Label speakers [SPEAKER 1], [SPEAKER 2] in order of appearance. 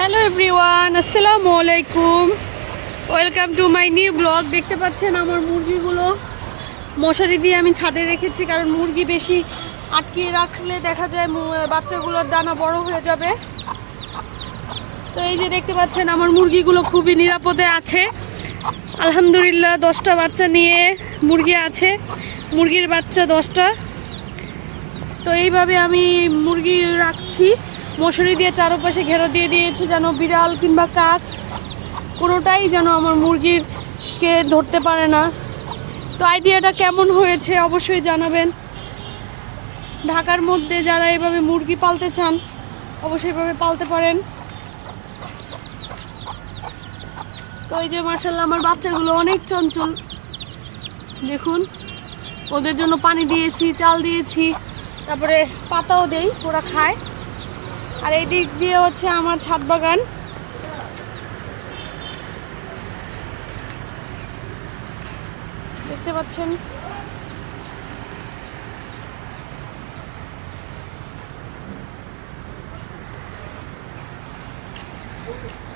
[SPEAKER 1] Hello everyone আসসালামু আলাইকুম welcome to my new blog দেখতে পাচ্ছেন আমার মুরগিগুলো। মশারি দিয়ে আমি ছাদে রেখেছি, কারণ মুরগি বেশি আটকিয়ে রাখলে দেখা যায় বাচ্চাগুলোর দানা বড় হয়ে যাবে। তো এই যে দেখতে পাচ্ছেন, আমার মুরগিগুলো খুবই নিরাপদে আছে। আলহামদুলিল্লাহ, দশটা বাচ্চা নিয়ে মুরগি আছে। মুরগির বাচ্চা দশটা। তো এইভাবে আমি মুরগি রাখছি। মশুরি দিয়ে চারপাশে ঘেরা দিয়ে দিয়েছি যেন বিড়াল কিংবা কাক কোনোটাই যেন আমার মুরগিরকে ধরতে পারে না। তো আইডিয়াটা কেমন হয়েছে অবশ্যই জানাবেন। ঢাকার মধ্যে যারা এভাবে মুরগি পালতে চান, অবশ্যই এভাবে পালতে পারেন। তো এই যে মার্শাল্লাহ আমার বাচ্চাগুলো অনেক চঞ্চল। দেখুন, ওদের জন্য পানি দিয়েছি, চাল দিয়েছি, তারপরে পাতাও দেই, ওরা খায়। আর এই দিক দিয়ে হচ্ছে আমার ছাদ বাগান দেখতে পাচ্ছেন Thank you.